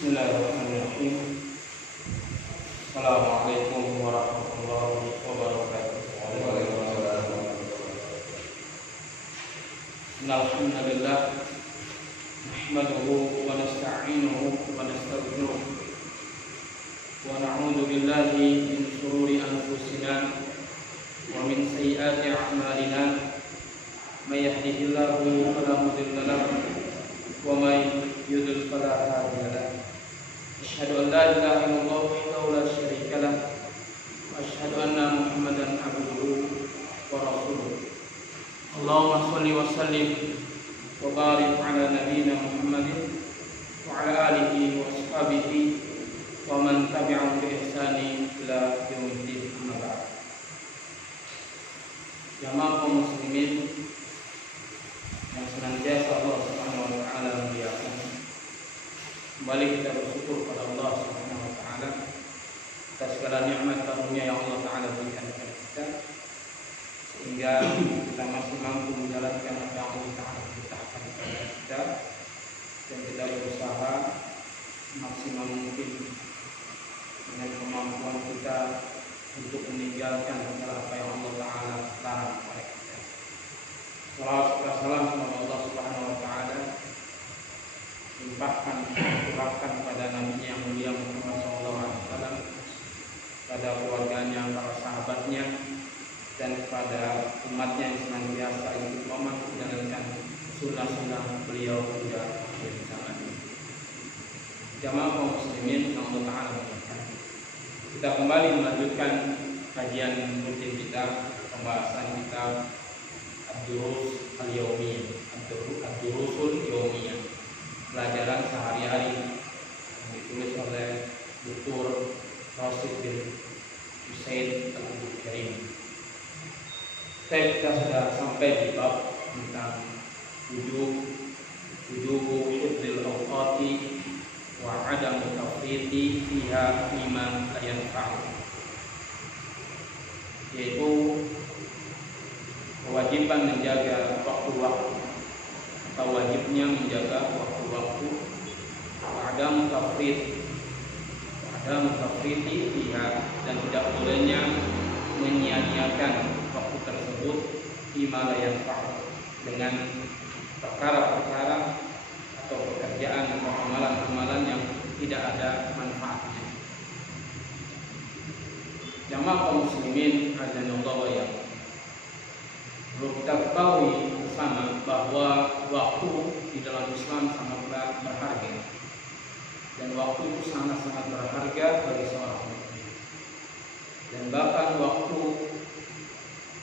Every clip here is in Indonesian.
Bismillahirrahmanirrahim. Assalamualaikum warahmatullahi wabarakatuh. Alhamdulillah, nahmaduhu wa nasta'inuhu wa nastaghfiruh wa na'udzu billahi min shururi anfusina wa min sayyiati a'malina. May yahdihillahu fala mudilla lahu wa may yudlil fala hadiya lahu. Asyhadu an la ilaha illallah wahdahu la syarika lah wa asyhadu anna Muhammadan abduhu wa rasuluh. Allahumma shalli wa sallim wa barik ala nabiyyina Muhammadin wa ala alihi wa ashabihi wa man tabi'ahum bi ihsani ila yaumiddin. Amma ba'd. Jamaah kaum muslimin yang senantiasa Allah Subhanahu wa taala muliakan, kembali kita bersyukur pada Allah Subhanahu wa taala atas segala nikmat karunia yang Allah taala berikan kepada kita, sehingga kita masih mampu menjalankan apa yang Allah taala perintahkan kepada kita, dan kita berusaha maksimal mungkin dengan kemampuan kita untuk meninggalkan segala apa yang Allah taala larang kepada kita. Salawat dan salam kepada Allah Subhanahu wa taala limpahkan, curahkan pada nabinya yang mulia Muhammad SAW, pada keluarganya, para sahabatnya, dan kepada umatnya yang senantiasa istiqomah menjalankan sunnah-sunnah beliau hingga akhir zaman. Jamaah kaum muslimin yang Allah taala muliakan, kita kembali melanjutkan kajian rutin kita, pembahasan kita Ad-Durus Al-Yaumiyah, Ad-Durusul Yaumiyah, pelajaran sehari-hari yang ditulis oleh Dr. Rasid bin Husain Al-Abdul Karim. Kita sudah sampai di bab tentang wujubu hifdzil awqati wa adam tafriti fiha fima la yanfa'u, yaitu kewajiban menjaga waktu-waktu atau wajibnya menjaga waktu-waktu, adam tafriti fiha, dan tidak bolehnya menyia-nyiakan waktu tersebut fima la yanfa'u, dengan perkara-perkara atau pekerjaan atau amalan-amalan yang tidak ada manfaatnya. Jamaah kaum muslimin azanillahu wa iyyakum, perlu kita ketahui bersama bahwa waktu di dalam Islam sangatlah berharga, dan waktu itu sangat-sangat berharga bagi seorang mukmin. Dan bahkan waktu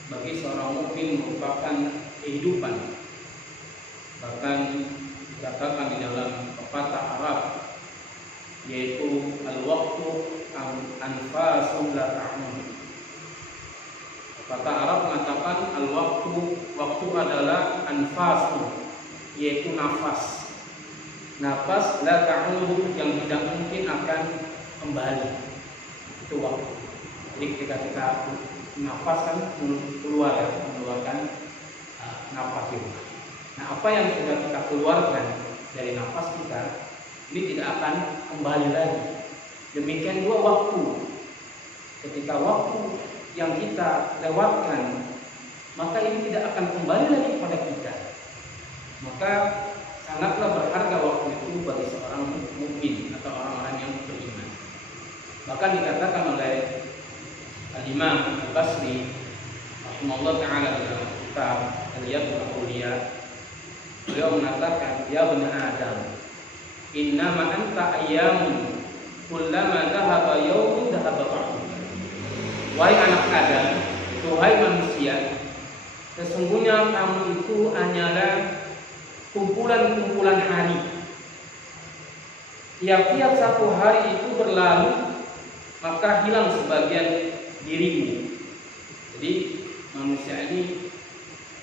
bagi seorang mukmin merupakan kehidupan. Bahkan dikatakan di dalam pepatah Arab, yaitu al-waqtu anfasun la ta'mun. Kata Arab mengatakan waktu adalah anfasu, yaitu nafas. Nafas la ta'udu, yang tidak mungkin akan kembali. Itu waktu. Jadi ketika kita nafas kan mengeluarkan nafas itu. Nah, apa yang sudah kita keluarkan dari nafas kita ini tidak akan kembali lagi. Demikian juga waktu. Ketika waktu yang kita lewatkan, maka ini tidak akan kembali lagi kepada kita. Maka sangatlah berharga waktu itu bagi seorang mukmin atau orang-orang yang beriman. Bahkan dikatakan oleh Al-Imam Al-Basri rahimahullah ta'ala dalam kitab Al-Yadul Awliya, beliau mengatakan, ya bani Adam, innama anta ayyamun kullama dhahaba yawmun dhahaba ba'du. Wahai anak Adam, wahai manusia, sesungguhnya kamu itu hanyalah kumpulan-kumpulan hari. Tiap-tiap satu hari itu berlalu, maka hilang sebagian dirimu. Jadi manusia ini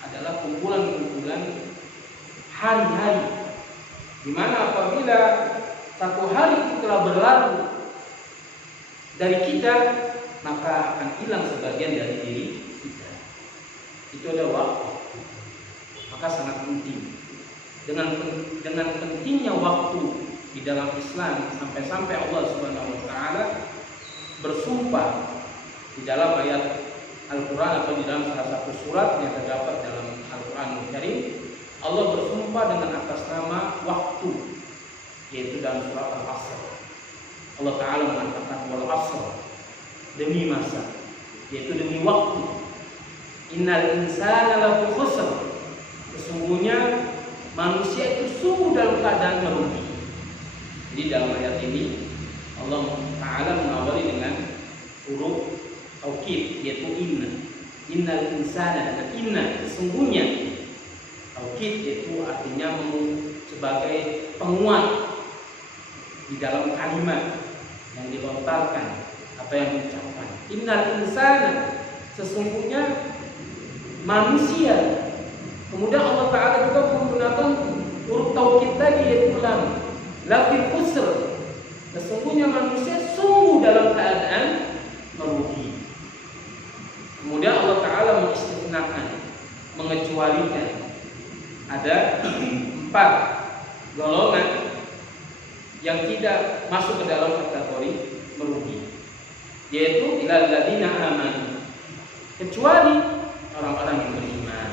adalah kumpulan-kumpulan hari-hari, di mana apabila satu hari itu telah berlalu dari kita, maka akan hilang sebagian dari diri kita. Itu adalah waktu. Maka sangat penting. Dengan pentingnya waktu di dalam Islam sampai-sampai Allah Subhanahu wa taala bersumpah di dalam ayat Al-Qur'an atau di dalam salah satu surat yang terdapat dalam Al-Qur'anul Karim, Allah bersumpah dengan atas nama waktu, yaitu dalam surat Al-Asr. Allah taala mengatakan wal asr, demi masa, yaitu demi waktu. Innal insana lafi khusr, sesungguhnya manusia itu sungguh dalam keadaan merugi. Jadi dalam ayat ini Allah taala mengawali dengan huruf taukid, yaitu inna. Innal insana, dan inna sesungguhnya. Taukid itu artinya sebagai penguat di dalam kalimat yang dilontarkan atau yang diucapkan. Innal insana, sesungguhnya manusia. Kemudian Allah taala juga menggunakan huruf taukid tadi, yaitu lam, lafi khusr, sesungguhnya manusia sungguh dalam keadaan merugi. Kemudian Allah taala mengistisnakan, mengecualikan ada 4 golongan yang tidak masuk ke dalam kategori merugi, yaitu ilal ladzina amanu, kecuali orang-orang yang beriman,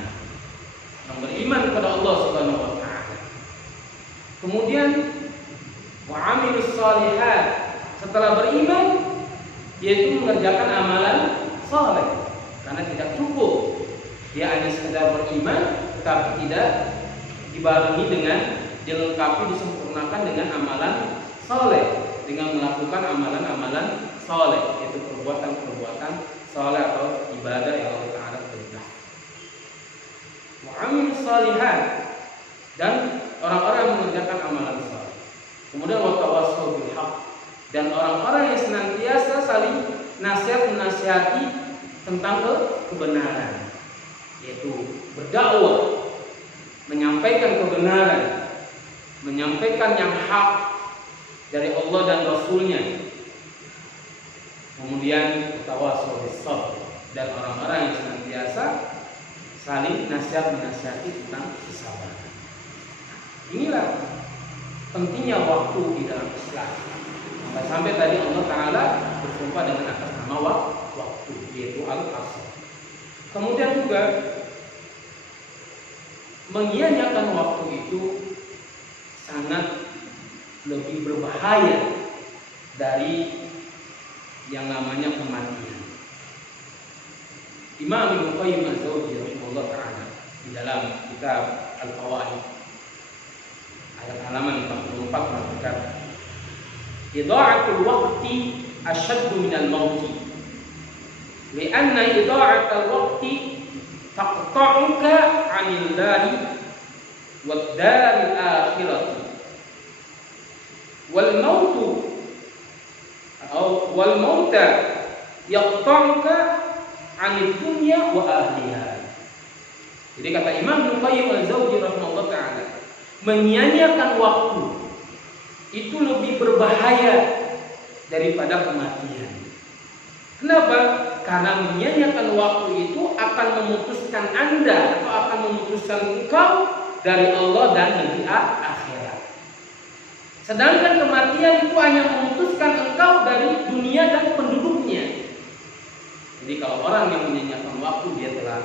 yang beriman kepada Allah Subhanahu wa taala. Kemudian wa amilus shalihat, setelah beriman yaitu mengerjakan amalan saleh, karena tidak cukup dia hanya sekedar beriman tetapi tidak dibarengi dengan, dilengkapi, disempurnakan dengan amalan saleh, dengan melakukan amalan-amalan saleh, yaitu perbuatan-perbuatan saleh atau ibadah yang Allah taala perintah. Wa amilus shalihat, dan orang-orang yang mengerjakan amalan saleh. Kemudian wa tawassaw bil haqq, dan orang-orang yang senantiasa saling nasihat-menasihati tentang kebenaran, yaitu berdakwah, menyampaikan kebenaran, menyampaikan yang hak dari Allah dan Rasulnya. Kemudian tawassaw bis sabr, dan orang-orang yang senantiasa saling nasihat-menasihati tentang kesabaran. Inilah pentingnya waktu di dalam Islam. Sampai tadi Allah taala bersumpah dengan atas nama waktu, yaitu al-asr. Kemudian juga mengia-nyiakan waktu itu sangat lebih berbahaya dari yang namanya kematian. Imam Ibnu Qayyim al-Jauziyah rahimahullah taala di dalam kitab Al-Fawaid ayat halaman 44 mengatakan, idha'atul waqti ashaddu minal mauti, li'anna idha'atul waqti taqta'uka 'anillahi wad daril akhirati wal mauta yaqta'uka 'anid dunya wa ahliha. Jadi kata Imam Ibnu Qayyim al-Jauziyah rahimahullah taala, menyia-nyiakan waktu itu lebih berbahaya daripada kematian. Kenapa? Karena menyia-nyiakan waktu itu akan memutuskan Anda atau akan memutuskan engkau dari Allah dan negeri akhirat. Sedangkan kematian itu hanya memutuskan engkau dari dunia dan penduduknya. Jadi kalau orang yang menyia-nyiakan waktu, dia telah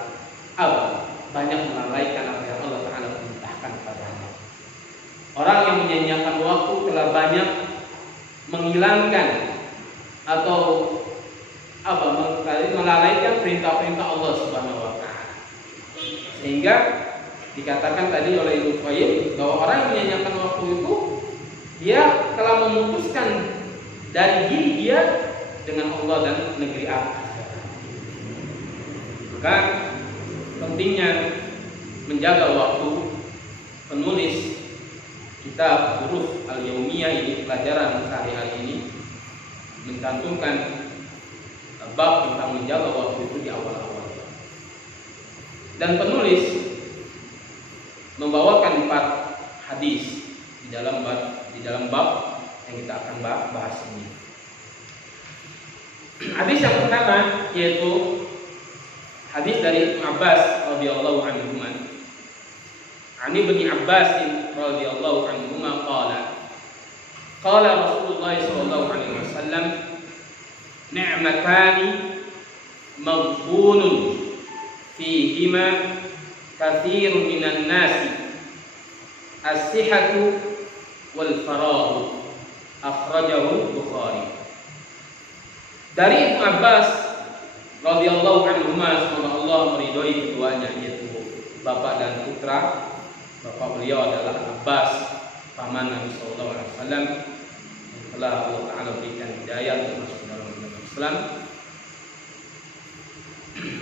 banyak melalaikan apa yang Allah Ta'ala perintahkan kepadanya. Orang yang menyia-nyiakan waktu telah banyak menghilangkan atau melalaikan perintah-perintah Allah Subhanahu wa taala. Sehingga dikatakan tadi oleh Ibnu Qayyim bahwa orang yang menyia-nyiakan waktu itu dia telah memutuskan dari diri dia dengan Allah dan negeri akhirat. Maka pentingnya menjaga waktu. Penulis kitab Huruf Al-Yaumiyah ini, pelajaran sehari-hari ini, mencantumkan bab tentang menjaga waktu itu di awal-awal. Dan penulis membawakan 4 hadis di dalam bab yang kita akan bahas ini. Hadis yang pertama yaitu hadis dari Ibnu Abbas radhiyallahu anhu. Ani bin Abbas radhiyallahu anhu qala Qala Rasulullah sallallahu alaihi wasallam, ni'matani maghbunun fihima katsirun minan nasi, as-sihhatu wal faragh. Akhrajahu Bukhari. Dari Ibnu Abbas radhiyallahu anhuma, semoga Allah meridhoi keduanya, yaitu bapak dan putra. Bapak beliau adalah Abbas, paman Nabi sallallahu alaihi wasallam, yang telah Allah Taala berikan hidayah untuk masuk dalam agama Islam.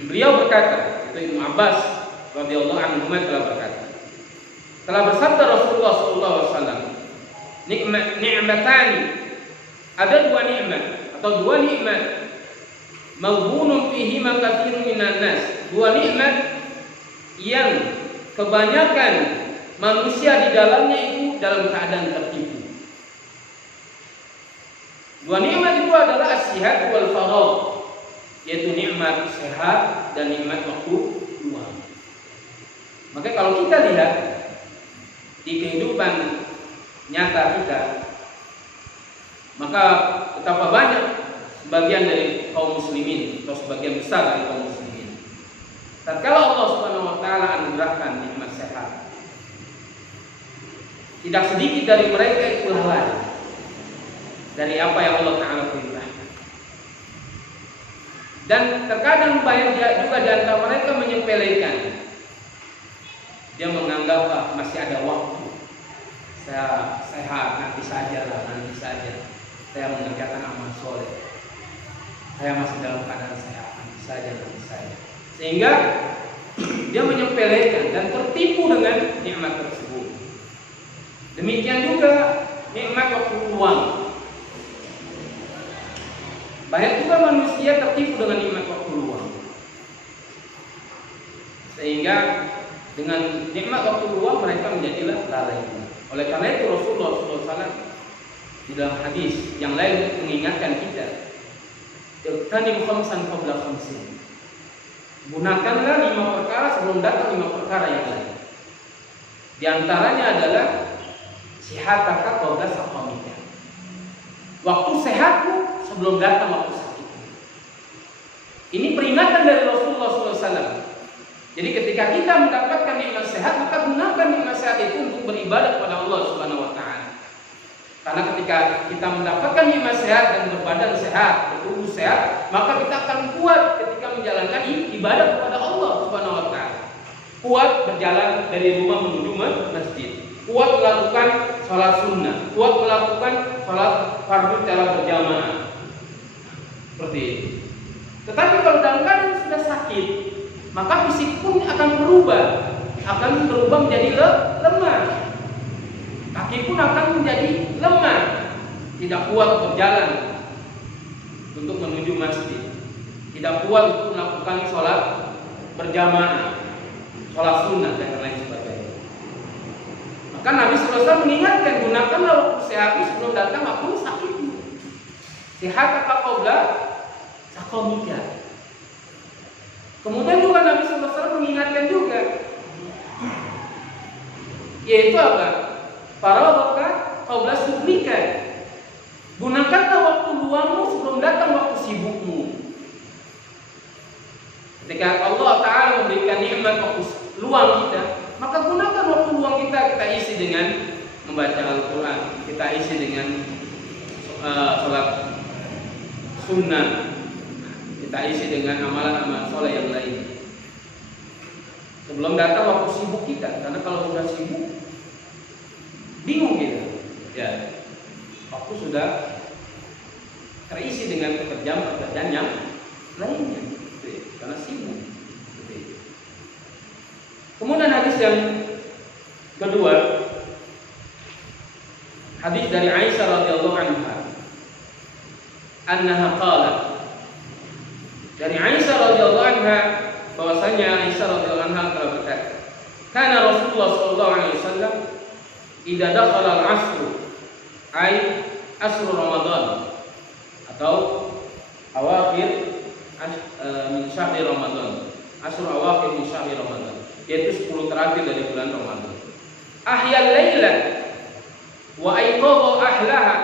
Beliau berkata, itu Ibnu Abbas radhiyallahu anhuma telah berkata, telah bersabda Rasulullah sallallahu alaihi wasallam, ni'matani, ada dua nikmat atau dua nikmat, maghbunun fihi ma katsirun minan nas, dua nikmat yang kebanyakan manusia di dalamnya itu dalam keadaan tertipu. Dua nikmat itu adalah as-sihat wal faragh, yaitu nikmat sehat dan nikmat waktu luang. Maka kalau kita lihat di kehidupan nyata kita, maka betapa banyak sebagian dari kaum muslimin atau sebagian besar dari kaum muslimin, tatkala Allah Subhanahu wa taala anugerahkan nikmat sehat, tidak sedikit dari mereka itu lalai dari apa yang Allah Taala perintahkan. Dan terkadang banyak juga di antara mereka menyepelekan. Dia menganggap masih ada waktu. Saya sehat, nanti saja. Saya mengerjakan amal soleh. Saya masih dalam keadaan sehat, nanti saja. Sehingga dia menyepelekan dan tertipu dengan nikmat tersebut. Demikian juga nikmat waktu luang. Banyak juga manusia tertipu dengan nikmat waktu luang, sehingga dengan nikmat waktu luang mereka menjadilah lalai. Oleh karena itu Rasulullah SAW di dalam hadis yang lain mengingatkan kita, "Iqtanim khamsan qabla khamsin." Gunakanlah 5 perkara sebelum datang 5 perkara yang lain. Di antaranya adalah sihataka qabla saqamika. Waktu sehatmu sebelum datang waktu sakit. Ini peringatan dari Rasulullah SAW. Jadi ketika kita mendapatkan nikmat sehat, maka gunakan nikmat sehat itu untuk beribadah kepada Allah Subhanahu wa taala. Karena ketika kita mendapatkan nikmat sehat dan berbadan sehat, bertubuh sehat, maka kita akan kuat ketika menjalankan ibadah kepada Allah Subhanahu wa taala. Kuat berjalan dari rumah menuju masjid. Kuat melakukan sholat sunnah, kuat melakukan sholat fardu secara berjamaah. Seperti itu. Tetapi kalau dalam keadaan sudah sakit, maka fisik pun akan berubah menjadi lemah. Kaki pun akan menjadi lemah, tidak kuat berjalan untuk menuju masjid, tidak kuat untuk melakukan sholat berjamaah, sholat sunnah dan lain sebagainya. Maka Nabi SAW mengingatkan, gunakanlah waktu sehatmu sebelum datang waktu sakitmu. Sihat qabla saqamika. Kemudian juga Nabi SAW mengingatkan juga, yaitu apa? Faragha qabla sughlika. Gunakanlah waktu luangmu sebelum datang waktu sibukmu. Ketika Allah Ta'ala memberikan nikmat waktu luang kita, maka gunakan waktu luang kita isi dengan membaca Al-Quran, kita isi dengan sholat sunnah, kita isi dengan amalan-amalan soleh yang lain. Sebelum datang waktu sibuk kita, karena kalau sudah sibuk, bingung kita. Ya, waktu sudah terisi dengan pekerjaan yang lainnya, karena sibuk. Kemudian hadis yang kedua, hadis dari Aisyah radhiyallahu anha, annaha qalat, dari Aisyah radhiyallahu anha bahwasanya Aisyah radhiyallahu anha telah berkata, kana Rasulullah sallallahu alaihi wasallam idza dakhala al-'asr ay asr Ramadan atau awakhir min syahri Ramadan, asr awakhir min syahri Ramadan, yaitu 10 terakhir dari bulan Ramadan. Ahyal laila wa ayqadha ahlaha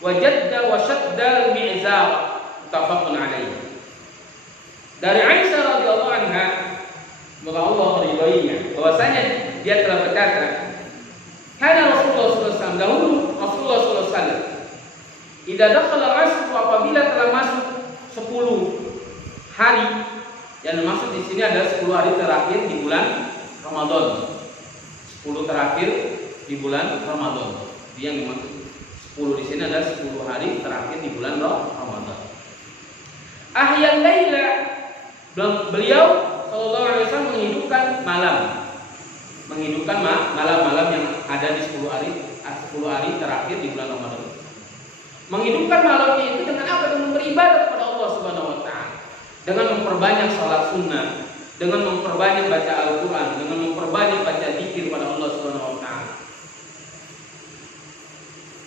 wa jadda wa shadda al-mi'zar, muttafaqun alaih. Dari Aisyah radhiyallahu anha, semoga Allah meridhoinya, bahwasanya dia telah berkata, kana Rasulullah sallallahu alaihi wasallam, dahulu Rasulullah sallallahu alaihi wasallam, idza dakhala al-ashr, apabila telah masuk 10 hari, yang maksud di sini adalah 10 hari terakhir di bulan Ramadan. 10 terakhir di bulan Ramadan. Dia yang dimaksud 10 di sini adalah 10 hari terakhir di bulan Ramadan. Ahyal laila, beliau sallallahu alaihi wasallam menghidupkan malam. Menghidupkan malam-malam yang ada di 10 hari terakhir di bulan Ramadan. Menghidupkan malamnya itu dengan apa? Dengan beribadah kepada Allah Subhanahu wa taala. Dengan memperbanyak salat sunnah, dengan memperbanyak baca Al-Qur'an, dengan memperbanyak baca zikir pada Allah Subhanahu wa taala.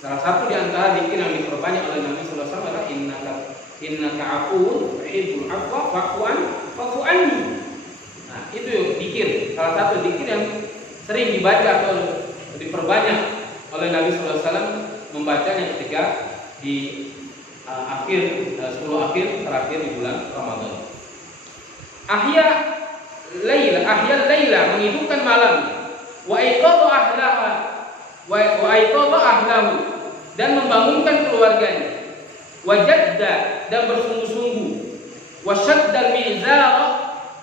Salah satu di antara zikir yang diperbanyak oleh Nabi sallallahu alaihi wasallam adalah innaka afuwwun tuhibbul afwa fa'fu anni. Nah, itu zikir, salah satu zikir yang sering dibaca atau diperbanyak oleh Nabi sallallahu alaihi wasallam membacanya ketika di akhir 10 akhir terakhir di bulan Ramadan. Ahya laila, menghidupkan malam. Wa aiqadha ahlaha wa aiqadha ahlahu, dan membangunkan keluarganya. Wa jadda, dan bersungguh-sungguh. Wa shadda al-mi'zara,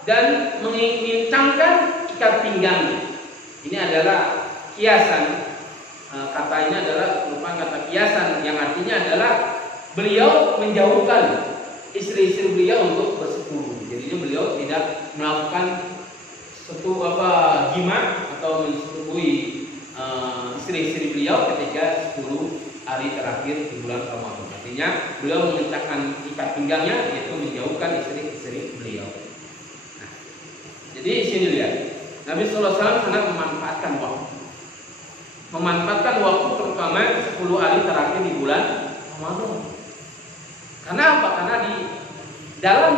dan mengincangkan ikat pinggangnya. Ini adalah kiasan. Kata ini adalah merupakan kata kiasan yang artinya adalah beliau menjauhkan istri-istri beliau untuk bersekutu. Jadinya beliau tidak melakukan jima atau mensetubuhi istri-istri beliau ketika 10 hari terakhir di bulan Ramadan. Artinya beliau mengencangkan ikat pinggangnya, yaitu menjauhkan istri-istri beliau. Nah, jadi sini lihat, Nabi sallallahu alaihi wasallam sangat memanfaatkan waktu terutama 10 hari terakhir di bulan Ramadan. Karena apa? Karena di dalam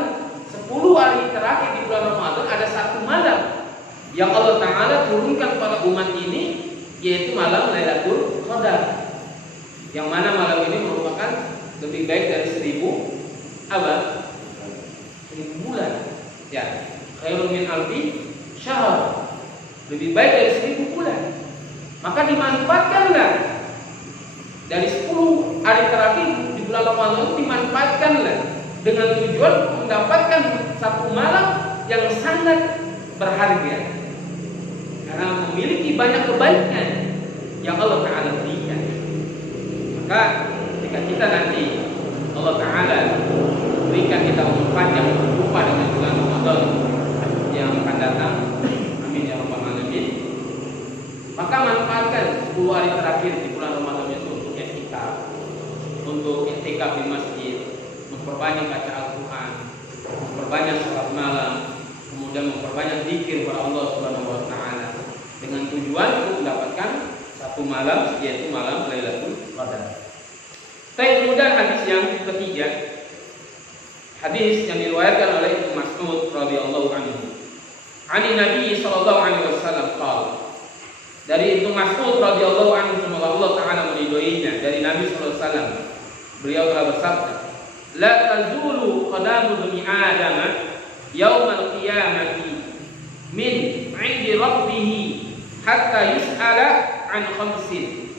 10 hari terakhir di bulan Ramadan ada satu malam yang Allah Ta'ala turunkan pada umat ini, yaitu malam Lailatul Qadar. Yang mana malam ini merupakan lebih baik dari 1000 bulan. Ya, khairun min alfi syahr. Lebih baik dari 1000 bulan. Maka dimanfaatkanlah dari 10 hari terakhir di bulan Ramadan, dimanfaatkanlah dengan tujuan mendapatkan satu malam yang sangat berharga, karena memiliki banyak kebaikan yang Allah Ta'ala berikan. Maka jika kita nanti Allah Ta'ala berikan kita umur panjang berjumpa dengan bulan Ramadan yang akan datang, amin ya rabbal alamin, maka manfaatkan 10 hari terakhir di bulan Ramadan itu untuk i'tikaf di masjid, memperbanyak baca Al-Quran, memperbanyak salat malam, kemudian memperbanyak zikir kepada Allah Subhanahu wa taala, dengan tujuan untuk mendapatkan satu malam, yaitu malam Lailatul Qadar. Kemudian hadis yang ketiga, hadis yang diriwayatkan oleh Ibnu Mas'ud radhiyallahu anhu. Ani Nabi sallallahu alaihi wasallam qala, dari Ibnu Mas'ud radhiyallahu anhu, semoga Allah Ta'ala meridhoinya, dari Nabi sallallahu alaihi wasallam, beliau telah bersabda, la tazulu qadamu bani Adam yaumal qiyamati min 'indi rabbih hatta yus'ala an khamsin,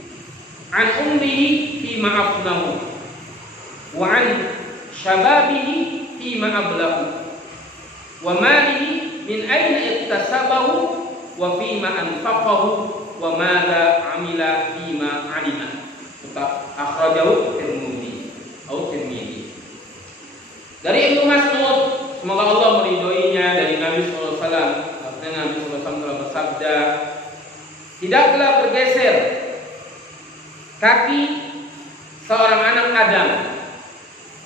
an umrihi fima afnahu, wa an shababihi fima ablahu, wa malihi min aina iktasabahu, wa fima anfaqahu, wa madza amila fima 'alima. Akhrajahu Tirmidzi. Dari Ibnu Mas'ud, semoga Allah meridhoinya, dari Nabi sallallahu alaihi wasallam, Nabi sallallahu alaihi wasallam telah bersabda, tidaklah bergeser kaki seorang anak Adam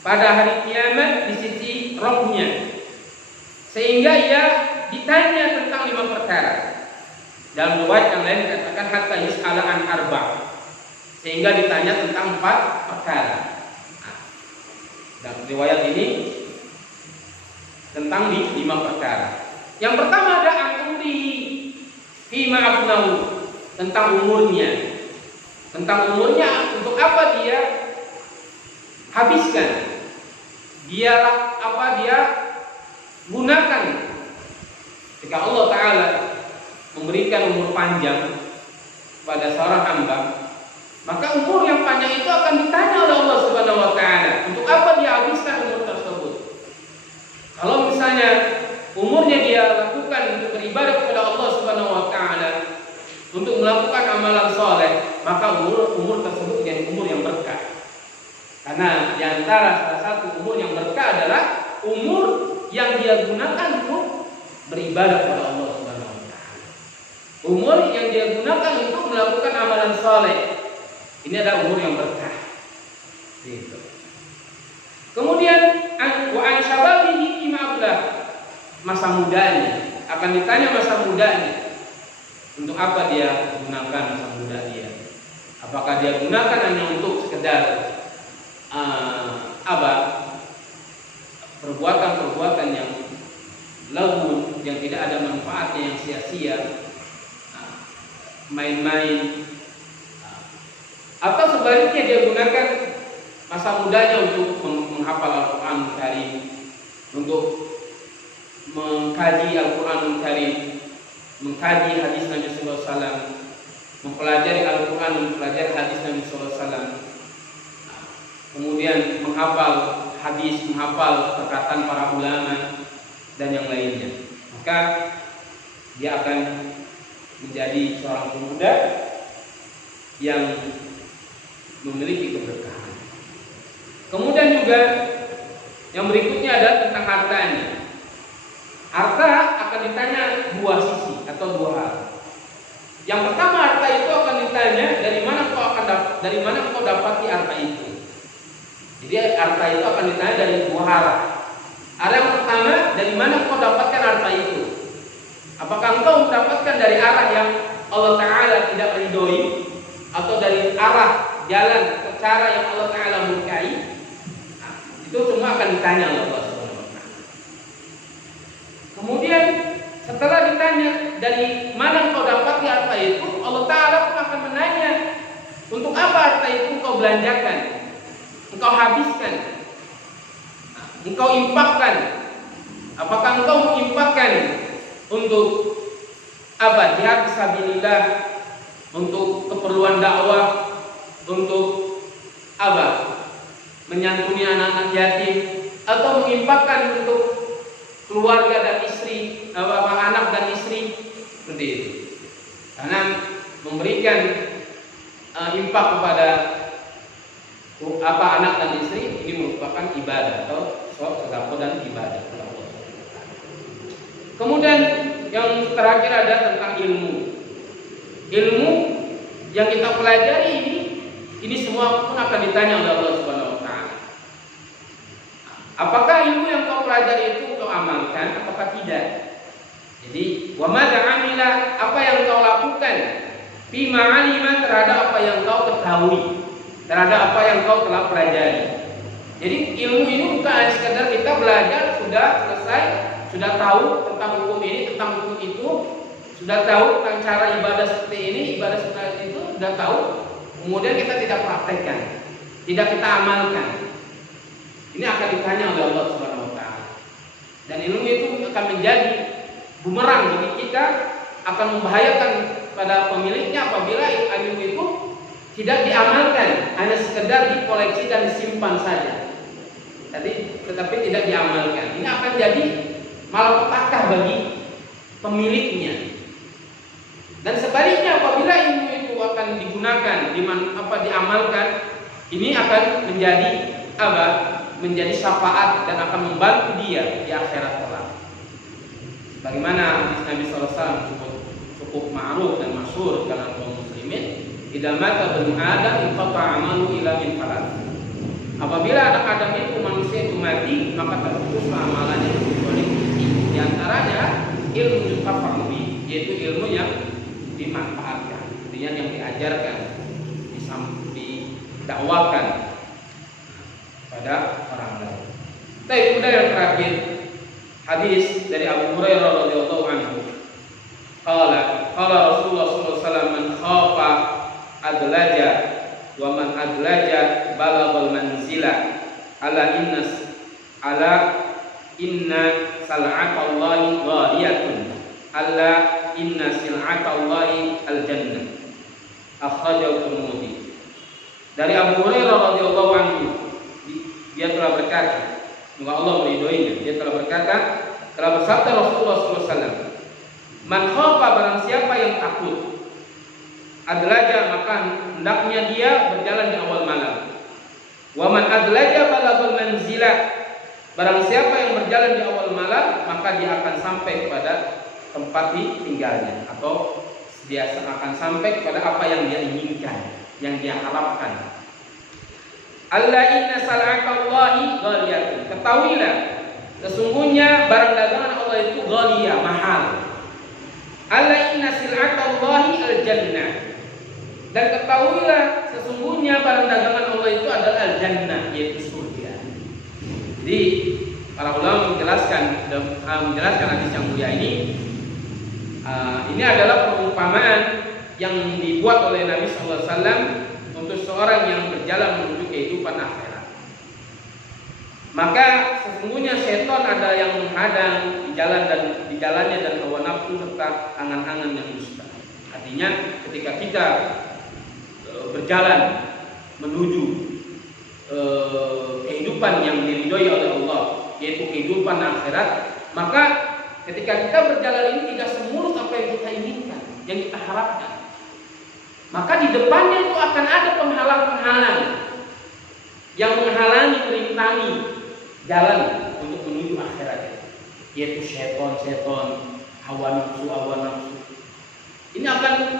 pada hari kiamat di sisi rohnya, sehingga ia ditanya tentang 5 perkara. Dalam riwayat yang lain dikatakan hatta yus'ala an arba', sehingga ditanya tentang 4 perkara. Dan riwayat ini tentang 5 perkara. Yang pertama ada an-umrihi fima afnahu, tentang umurnya. Tentang umurnya, untuk apa dia habiskan, dia gunakan. Jika Allah Ta'ala memberikan umur panjang pada seorang hamba, maka umur yang panjang itu akan ditanya oleh Allah Subhanahu wa Ta'ala, untuk apa dia habiskan umur tersebut. Kalau misalnya umurnya dia lakukan untuk beribadah kepada Allah Subhanahu wa Ta'ala, untuk melakukan amalan soleh, maka umur tersebut jadi umur yang berkah. Karena di antara salah satu umur yang berkah adalah umur yang dia gunakan untuk beribadah kepada Allah Subhanahu wa Ta'ala. Umur yang dia gunakan untuk melakukan amalan soleh, ini adalah umur yang berkah. Gitu. Kemudian wa an syababihi fima ablah, masa mudanya, akan ditanya masa mudanya. Untuk apa dia gunakan masa muda dia? Apakah dia gunakan hanya untuk sekedar perbuatan-perbuatan yang lagu, yang tidak ada manfaatnya, yang sia-sia, main-main, atau sebaliknya dia gunakan masa mudanya untuk menghafal Al-Quran Karim, untuk mengkaji Al-Quran Karim, mengkaji hadis Nabi Sallallahu Alaihi Wasallam, mempelajari Al-Quran, mempelajari hadis Nabi Sallallahu Alaihi Wasallam, kemudian menghafal hadis, menghafal perkataan para ulama dan yang lainnya. Maka dia akan menjadi seorang pemuda yang memiliki keberkahan. Kemudian juga yang berikutnya adalah tentang hartanya. Harta akan ditanya dua sisi atau dua hal. Yang pertama, harta itu akan ditanya dari mana kau dapati harta itu. Jadi harta itu akan ditanya dari dua arah. Arah yang pertama, dari mana kau dapatkan harta itu? Apakah engkau mendapatkan dari arah yang Allah Ta'ala tidak ridhoi, atau dari arah jalan atau cara yang Allah Ta'ala murkai? Itu semua akan ditanya oleh Allah Subhanahu wa Ta'ala. Kemudian setelah ditanya dari mana kau dapati harta itu, Allah Ta'ala pun akan menanya, untuk apa harta itu engkau belanjakan, engkau habiskan, engkau infakkan. Apakah engkau menginfakkan untuk apa? Jihad fisabilillah, untuk keperluan dakwah, untuk apa? Menyantuni anak-anak yatim, atau menginfakkan untuk keluarga dan istri, anak dan istri, seperti itu. Karena memberikan infak kepada anak dan istri ini merupakan ibadah atau sedekah dan ibadah. Kemudian yang terakhir ada tentang ilmu. Ilmu yang kita pelajari ini semua pun akan ditanya oleh Allah Subhanahu wa Ta'ala. Apakah ilmu yang kau pelajari itu kau amalkan ataukah tidak? Jadi, wa madza amila, apa yang kau lakukan, bima alima, terhadap apa yang kau ketahui, terhadap apa yang kau telah pelajari. Jadi ilmu ini bukan sekedar kita belajar sudah selesai, sudah tahu tentang hukum ini, tentang hukum itu, sudah tahu tentang cara ibadah seperti ini, ibadah seperti itu, sudah tahu, kemudian kita tidak praktekkan, tidak kita amalkan. Ini akan ditanya oleh Allah Subhanahu wa Ta'ala. Dan ilmu itu akan menjadi bumerang bagi kita, akan membahayakan pada pemiliknya apabila ilmu itu tidak diamalkan, hanya sekedar dikoleksi dan disimpan saja. Tetapi tidak diamalkan. Ini akan jadi malapetaka bagi pemiliknya. Dan sebaliknya, apabila ilmu itu akan digunakan, diamalkan, ini akan menjadi menjadi syafaat dan akan membantu dia di akhirat kelak. Bagaimana hadis Nabi sallallahu alaihi wasallam cukup ma'ruf dan masyhur dalam kaum muslimin, idza mata bani Adam inqata 'amalu illa min thalath. Apabila anak Adam itu manusia itu mati, maka terputus amalannya kecuali di antaranya ilmu yutafa'u bi, yaitu ilmu yang dimanfaatkan, artinya yang diajarkan, didakwakan pada orang lain. Tapi kemudian yang terakhir, hadis dari Abu Hurairah radhiyallahu anhu. Qala Rasulullah sallallahu alaihi wasallam, man khafa adlaja wa man adlaja balaghal manzila ala inna sal'atallahi ghaliyatun. Alla inna sil'atallahi al-jannah. Akhrajahu Tirmidzi. Dari Abu Hurairah radhiyallahu anhu, dia telah berkata, semoga Allah meridhoinya, dia telah berkata, telah bersabda Rasulullah SAW, man khafa, barang siapa yang takut, adlaja, maka hendaknya dia berjalan di awal malam. Wa man adlaja balaghal manzilah, barang siapa yang berjalan di awal malam, maka dia akan sampai kepada tempat tinggalnya, atau dia akan sampai kepada apa yang dia inginkan, yang dia harapkan. Alla inna sal'atallahi ghaliyatun. Ketahuilah, sesungguhnya barang dagangan Allah itu ghaliyah, mahal. Alla inna sil'atallahi al-jannah. Dan ketahuilah, sesungguhnya barang dagangan Allah itu adalah al-jannah, yaitu surga. Jadi para ulama menjelaskan hadis yang mulia ini. Ini adalah perumpamaan yang dibuat oleh Nabi SAW untuk seorang yang berjalan menuju kehidupan akhirat. Maka sesungguhnya setan ada yang menghadang di jalannya dan hawa nafsu serta angan-angan yang dusta. Artinya ketika kita berjalan menuju kehidupan yang diridhoi oleh Allah, yaitu kehidupan akhirat, maka ketika kita berjalan ini tidak semulus apa yang kita inginkan, yang kita harapkan. Maka di depannya itu akan ada penghalang-penghalang yang menghalangi, merintangi jalan untuk menuju akhirat, yaitu setan, hawa nafsu. Ini akan